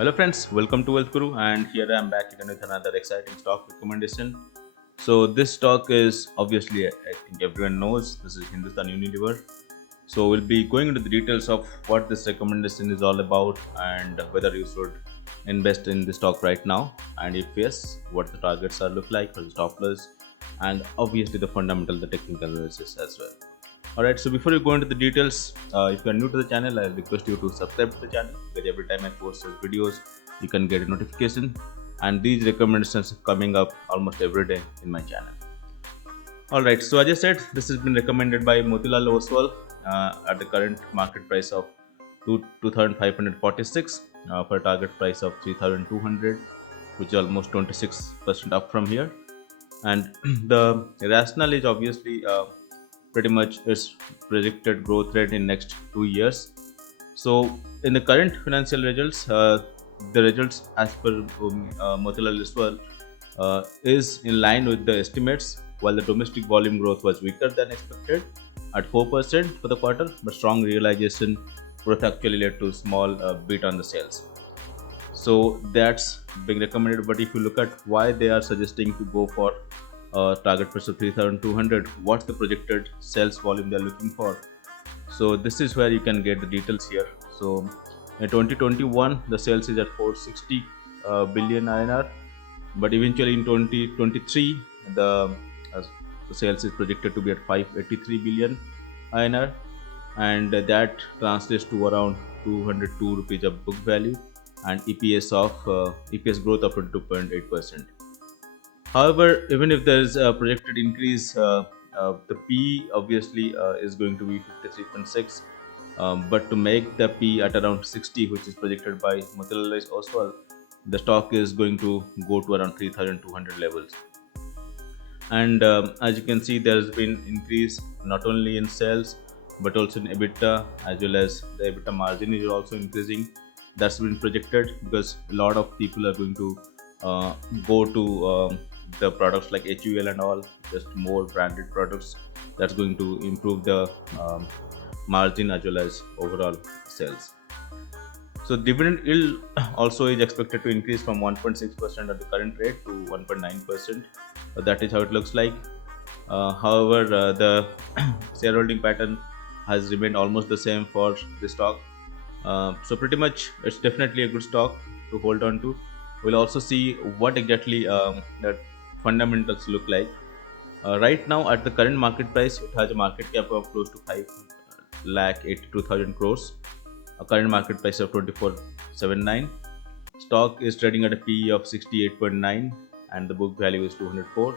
Hello friends, welcome to Wealth Guru, and here I am back again with another exciting stock recommendation. So this stock is obviously, I think everyone knows, this is Hindustan Unilever. So we'll be going into the details of what this recommendation is all about and whether you should invest in the stock right now, and if yes, what the targets are look like for the stop loss, and obviously the fundamental, the technical analysis as well. Alright, so before you go into the details, if you are new to the channel, I request you to subscribe to the channel because every time I post such videos, you can get a notification. And these recommendations are coming up almost every day in my channel. Alright, so as I said, this has been recommended by Motilal Oswal at the current market price of 2,546 for a target price of 3,200, which is almost 26% up from here. And the rationale is obviously pretty much its projected growth rate in next 2 years. So in the current financial results, the results as per Motilal Oswal is in line with the estimates, while the domestic volume growth was weaker than expected at 4% for the quarter, but strong realization growth actually led to small beat on the sales. So that's being recommended. But if you look at why they are suggesting to go for target price of 3,200, what's the projected sales volume they're looking for? So this is where you can get the details here. So in 2021, the sales is at 460 billion INR, but eventually in 2023, the, the sales is projected to be at 583 billion INR, and that translates to around 202 rupees of book value and EPS growth of 22.8%. However, even if there is a projected increase, the P obviously is going to be 53.6. But to make the P at around 60, which is projected by Motilal Oswal, the stock is going to go to around 3,200 levels. And as you can see, there has been increase not only in sales but also in EBITDA, as well as the EBITDA margin is also increasing. That's been projected because a lot of people are going to go to the products like HUL and all, just more branded products. That's going to improve the margin as well as overall sales. So dividend yield also is expected to increase from 1.6% at the current rate to 1.9%. That is how it looks like. However, the shareholding pattern has remained almost the same for the stock. So pretty much it's definitely a good stock to hold on to. We'll also see what exactly that fundamentals look like. Right now at the current market price, it has a market cap of close to 5,82,000 crores, a current market price of 24.79. Stock is trading at a PE of 68.9 and the book value is 204.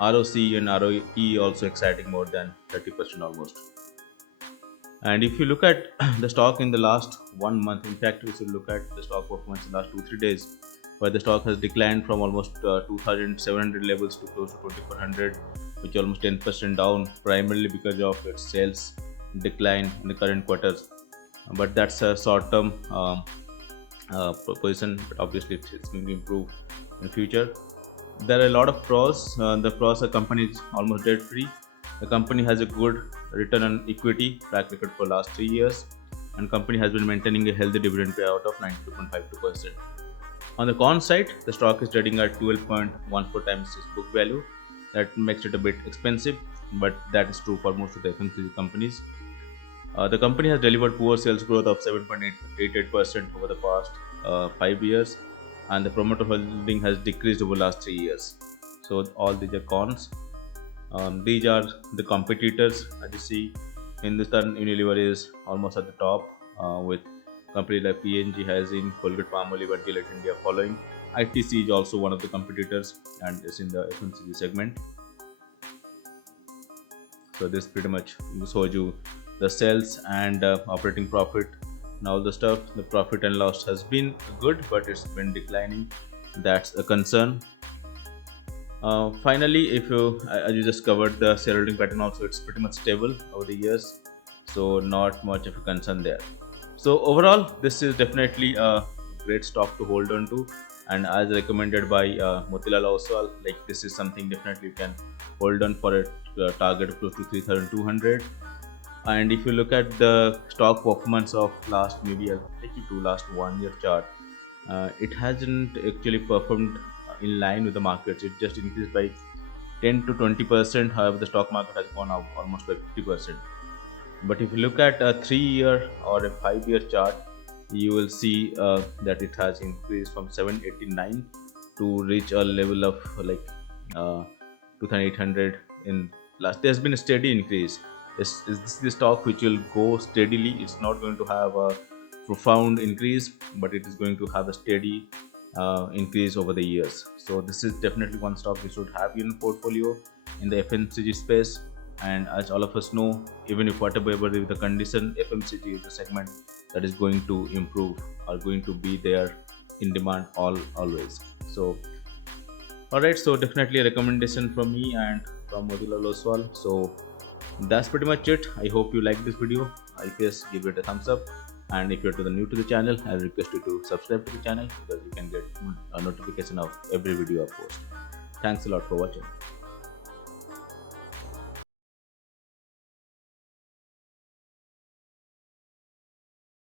ROC and ROE also exciting, more than 30% almost. And if you look at the stock in the last 1 month, in fact, we should look at the stock performance in the last 2-3 days, where the stock has declined from almost 2,700 levels to close to 2,400, which is almost 10% down, primarily because of its sales decline in the current quarters. But that's a short-term position, but obviously it's going to improve in future. There are a lot of pros. The pros are company is almost debt free. The company has a good return on equity track record for last 3 years, and company has been maintaining a healthy dividend payout of 92.52%. On the con side, the stock is trading at 12.14 times its book value. That makes it a bit expensive, but that is true for most of the FMCG companies. The company has delivered poor sales growth of 7.88% over the past 5 years, and the promoter holding has decreased over the last 3 years. So all these are cons. These are the competitors. As you see, Hindustan Unilever is almost at the top with companies like P&G, Hygiene, Colgate Palmolive, and Gillette India following. ITC is also one of the competitors and is in the FMCG segment. So this pretty much shows you the sales and operating profit and all the stuff. The profit and loss has been good, but it's been declining. That's a concern. Finally, if you, as you just covered the shareholding pattern, also it's pretty much stable over the years, so not much of a concern there. So overall, this is definitely a great stock to hold on to, and as recommended by Motilal Oswal, like this is something definitely you can hold on for a target of close to 3,200. And if you look at the stock performance of last, maybe I'll take you to last 1 year chart. it hasn't actually performed in line with the markets. It just increased by 10 to 20%. However, the stock market has gone up almost by 50%. But if you look at a 3 year or a 5 year chart, you will see that it has increased from 789 to reach a level of like 2800 in last. There's been a steady increase. Is this the stock which will go steadily? It's not going to have a profound increase, but it is going to have a steady increase over the years. So this is definitely one stock you should have in portfolio in the FMCG space. And as all of us know, even if whatever be the condition, FMCG is a segment that is going to improve or going to be there in demand always. So alright, so definitely a recommendation from me and from Modulal Oswal. So that's pretty much it. I hope you like this video. If yes, give it a thumbs up. And if you're new to the channel, I request you to subscribe to the channel, because you can get a notification of every video I post. Thanks a lot for watching.